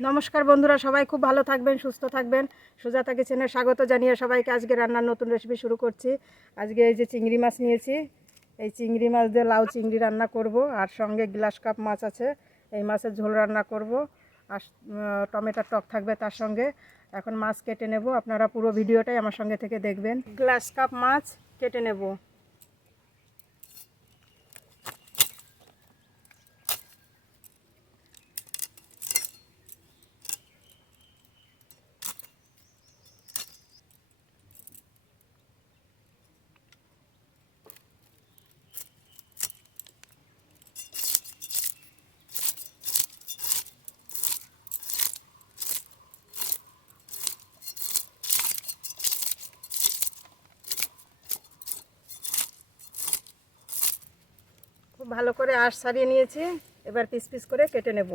নমস্কার বন্ধুরা, সবাই খুব ভালো থাকবেন, সুস্থ থাকবেন। সুজাতা কিচেনে স্বাগত জানিয়ে সবাইকে আজকে রান্নার নতুন রেসিপি শুরু করছি। আজকে এই যে চিংড়ি মাছ নিয়েছি, এই চিংড়ি মাছ দিয়ে লাউ চিংড়ি রান্না করব, আর সঙ্গে গ্লাস কাপ মাছ আছে, এই মাছের ঝোল রান্না করব। আর টমেটোর টক থাকবে তার সঙ্গে। এখন মাছ কেটে নেব, আপনারা পুরো ভিডিওটাই আমার সঙ্গে থেকে দেখবেন। গ্লাস কাপ মাছ কেটে নেব। খুব ভালো করে আঁশ সারিয়ে নিয়েছি। এবার পিস পিস করে কেটে নেব।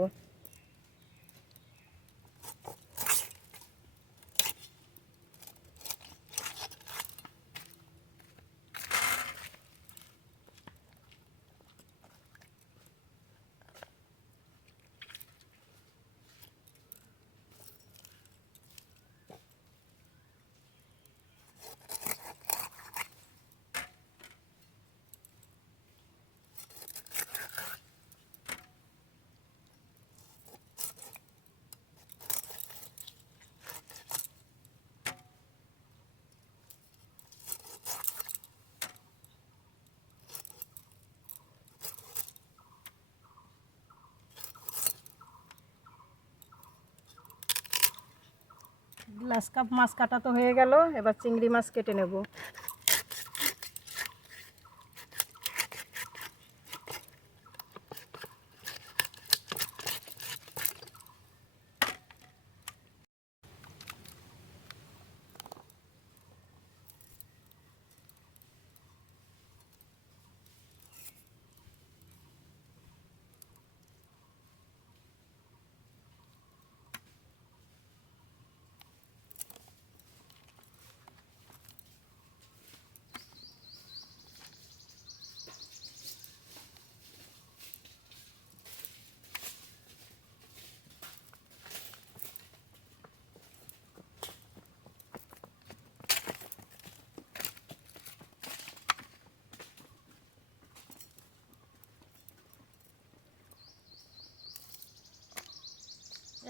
গ্লাস কাপ মাছ কাটা তো হয়ে গেল এবার চিংড়ি মাছ কেটে নেব।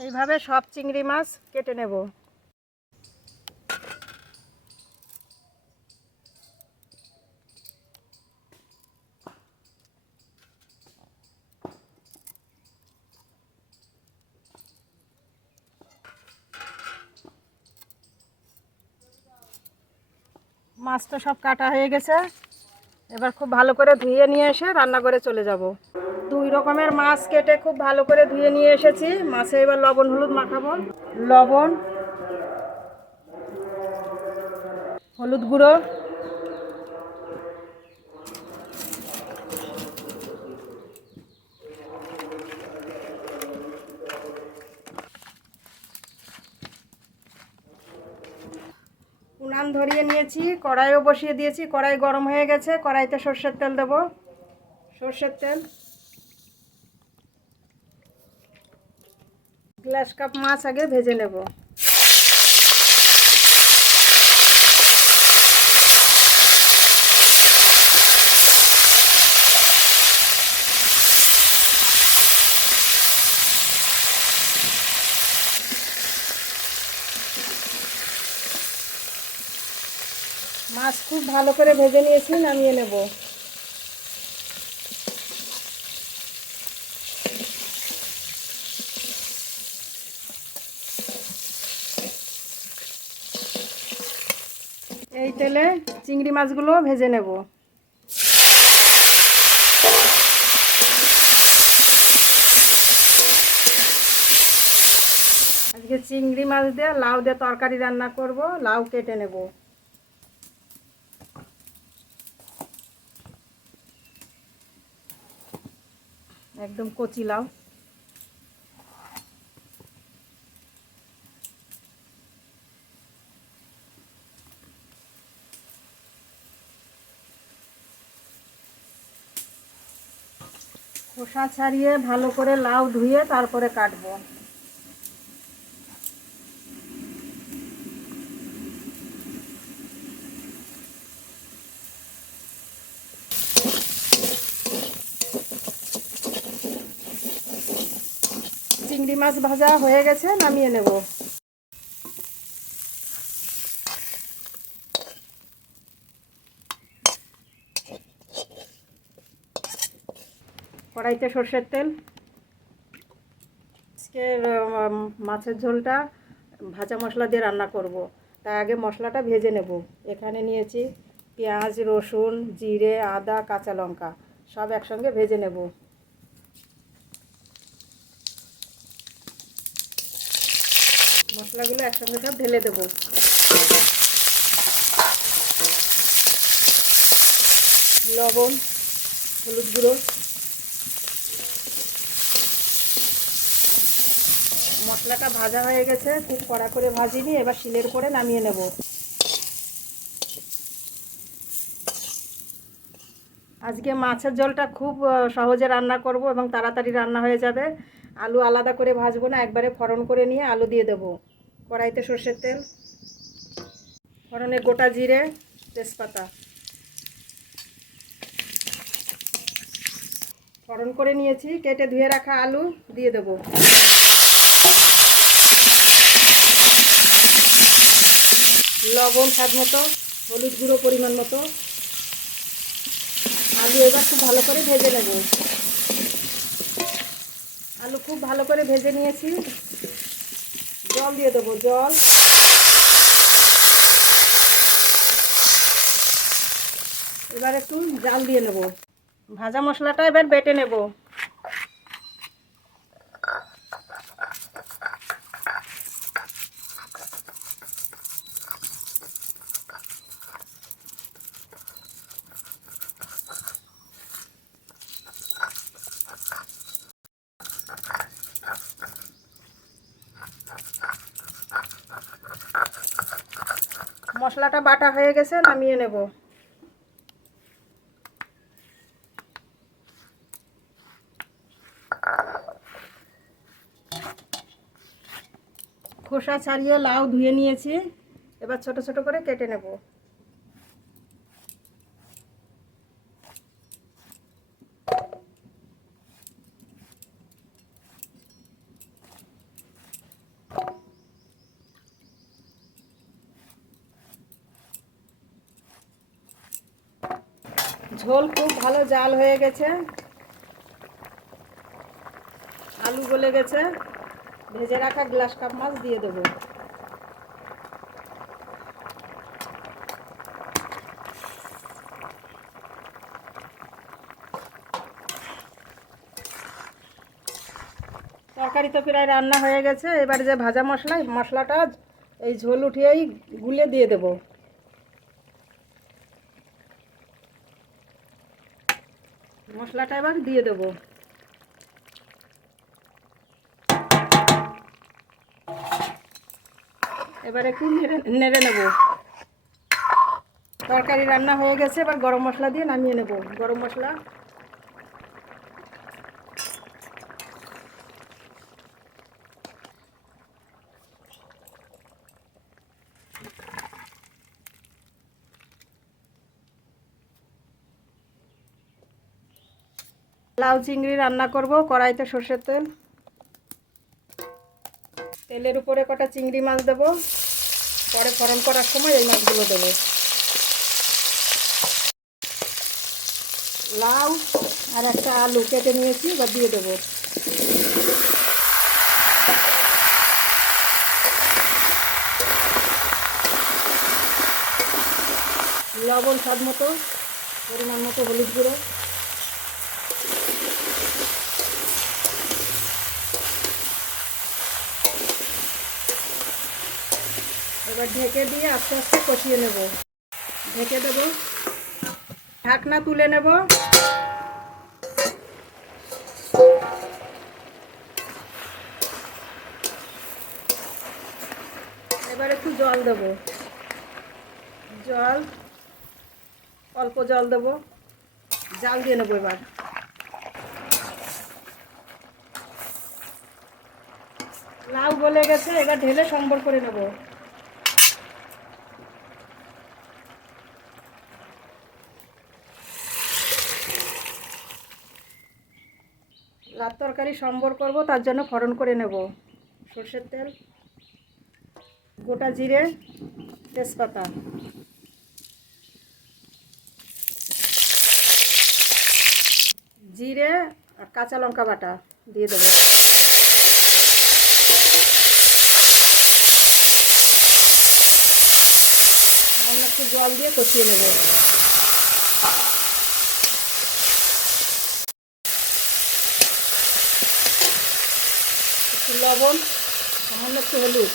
এইভাবে সব চিংড়ি মাছ কেটে নেব। মাছটা সব কাটা হয়ে গেছে। এবার খুব ভালো করে ধুয়ে নিয়ে এসে রান্না করে চলে যাব। দুই রকমের মাছ কেটে খুব ভালো করে ধুয়ে নিয়ে এসেছি। মাছে এবার লবণ, হলুদ মাখাবো। লবণ, হলুদ গুঁড়ো। উনান ধরিয়ে নিয়েছি, কড়াইও বসিয়ে দিয়েছি। কড়াই গরম হয়ে গেছে, কড়াইতে সর্ষের তেল দেবো। সর্ষের তেল। গ্লাস কাপ মাছ আগে ভেজে নেব। মাছ খুব ভালো করে ভেজে নিয়েছি নামিয়ে নেব। এই তেলে চিংড়ি মাছগুলো ভেজে নেব। আজকে চিংড়ি মাছ দিয়ে লাউ দিয়ে তরকারি রান্না করব, লাউ কেটে নেব। একদম কচি লাউ। খোসা ছাড়িয়ে ভালো করে লাউ ধুয়ে তারপরে কাটবো। চিংড়ি মাছ ভাজা হয়ে গেছে, নামিয়ে নেব। কড়াইতে সর্ষের তেল আজকের মাছের ঝোলটা ভাজা মশলা দিয়ে রান্না করব। তাই আগে মশলাটা ভেজে নেব। এখানে নিয়েছি পেঁয়াজ, রসুন, জিরে, আদা, কাঁচা লঙ্কা, সব একসঙ্গে ভেজে নেব। মশলাগুলো একসঙ্গে সব ঢেলে দেবো। লবণ, হলুদ গুঁড়ো মশলাটা ভাজা হয়ে গেছে, খুব কড়া করে ভাজিনি, এবার শিলের করে নামিয়ে নেব। আজকে মাছের ঝোলটা খুব সহজে রান্না করব এবং তাড়াতাড়ি রান্না হয়ে যাবে। আলু আলাদা করে ভাজবো না, একবারে ফড়ন করে নিয়ে আলু দিয়ে দেবো। কড়াইতে সর্ষের তেল ফড়নে গোটা জিরে, তেজপাতা। ফড়ন করে নিয়েছি, কেটে ধুয়ে রাখা আলু দিয়ে দেবো। লবণ স্বাদ মতো, হলুদ গুঁড়ো পরিমাণ মতো। আলু এবার খুব ভালো করে ভেজে নেব। আলু খুব ভালো করে ভেজে নিয়েছি। জল দিয়ে দেবো, জল। এবার একটু জাল দিয়ে নেব। ভাজা মশলাটা এবার বেটে নেব। মশলাটা বাটা হয়ে গেছে, নামিয়ে নেব। খোসা ছাড়িয়ে লাউ ধুয়ে নিয়েছি, এবার ছোট ছোট করে কেটে নেব। ঝোল খুব ভালো জাল হয়ে গেছে। আলু গলে গেছে। ভেজে রাখা গ্লাস কাপ মাছ দিয়ে দেবো। তরকারি তো প্রায় রান্না হয়ে গেছে। এবার যে ভাজা মশলা মশলাটা এই ঝোল উঠিয়েই গুলে দিয়ে দেবো। মশলাটা এবার দিয়ে দেবো। এবার একটু নেড়ে নেড়ে নেব। তরকারি রান্না হয়ে গেছে, এবার গরম মশলা দিয়ে নামিয়ে নেব। গরম মশলা লাউ চিংড়ি রান্না করব, কড়াইতে সর্ষের তেল। তেলের উপরে কটা চিংড়ি মাছ দেবো। পরে ফরন করার সময় এই মাছগুলো দেবো। লাউ আর একটা আলু কেটে নিয়েছি বা দিয়ে দেবো। লবণ স্বাদ মতো, পরিমাণ মতো হলুদ গুঁড়ো। এবার ঢেকে দিয়ে আস্তে আস্তে কষিয়ে নেব। ঢেকে দেব। ঢাকনা তুলে নেব। এবার একটু জল দেব। জল, অল্প জল দেব। জাল দিয়ে নেব এবার। লাউ গলে গেছে, এবার ঢেলে সম্বর করে নেব। ভাত তরকারি, সম্বর করব, তার জন্য ফোড়ন করে নেব। সর্ষের তেল, গোটা জিরে, তেজপাতা। জিরে আর কাঁচা লঙ্কা বাটা দিয়ে দেবো। একটু জল দিয়ে কষিয়ে নেব একটু লবণ, সামান্য একটু হলুদ।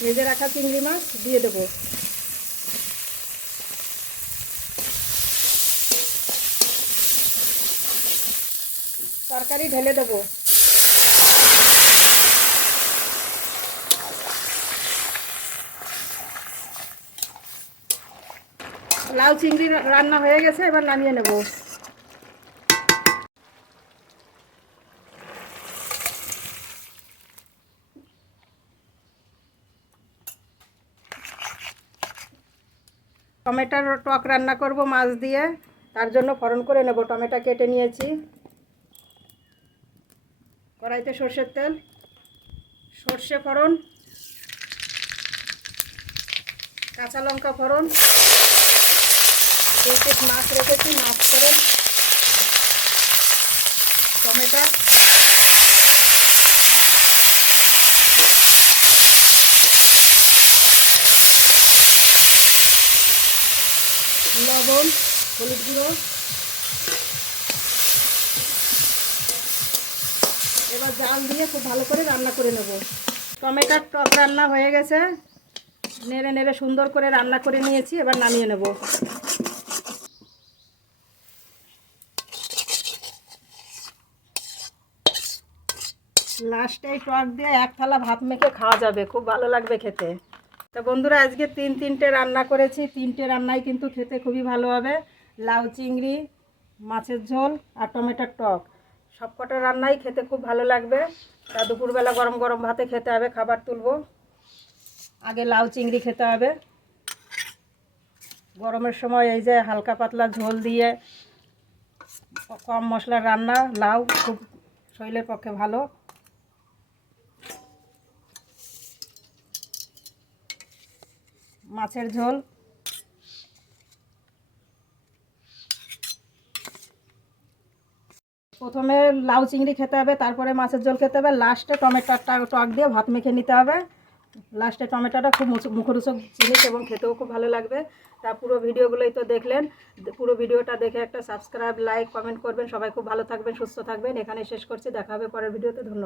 ভেজে রাখা চিংড়ি মাছ দিয়ে দেবো। তরকারি ঢেলে দেবো। লাউ চিংড়ি রান্না হয়ে গেছে, এবার নামিয়ে নেব। টমেটোর টক রান্না করব মাছ দিয়ে, তার জন্য ফোড়ন করে নেব। টমেটো কেটে নিয়েছি। কড়াইতে সর্ষের তেল, সর্ষে ফোড়ন, কাঁচা লঙ্কা ফোড়ন মাছ রেখেছি, মাছ ফোড়ন, টমেটো। লবণ হলুদ গুঁড়ো। এবার জাল দিয়ে খুব ভালো করে রান্না করে নেব। টমেটোর টক রান্না হয়ে গেছে। নেড়ে নেড়ে সুন্দর করে রান্না করে নিয়েছি, এবার নামিয়ে নেব। লাস্টে টক দিয়ে এক থালা ভাত মেখে খাওয়া যাবে, খুব ভালো লাগবে খেতে। তো বন্ধুরা, আজকে তিন তিনটে রান্না করেছি। তিনটে রান্নাই কিন্তু খেতে খুবই ভালো হবে। লাউ, চিংড়ি, মাছের ঝোল আর টমেটোর টক। সব কটা রান্নাই খেতে খুব ভালো লাগবে। তা দুপুরবেলা গরম গরম ভাতে খেতে হবে, খাবার তুলবো। আগে লাউ, চিংড়ি খেতে হবে। গরমের সময় এই যে হালকা পাতলা ঝোল দিয়ে কম মশলার রান্না, লাউ খুব শরীরের পক্ষে ভালো। মাছের ঝোল। প্রথমে লাউ চিংড়ি খেতে হবে, তারপরে মাছের ঝোল খেতে হবে। লাস্টে টমেটোটা টক দিয়ে ভাত মেখে নিতে হবে। লাস্টে টমেটোটা খুব মুখরোচক জিনিস এবং খেতেও খুব ভালো লাগবে। তা পুরো ভিডিওগুলোই তো দেখলেন। পুরো ভিডিওটা দেখে একটা সাবস্ক্রাইব লাইক কমেন্ট করবেন। সবাই খুব ভালো থাকবেন, সুস্থ থাকবেন। এখানে শেষ করছি। দেখা হবে পরের ভিডিওতে। ধন্যবাদ।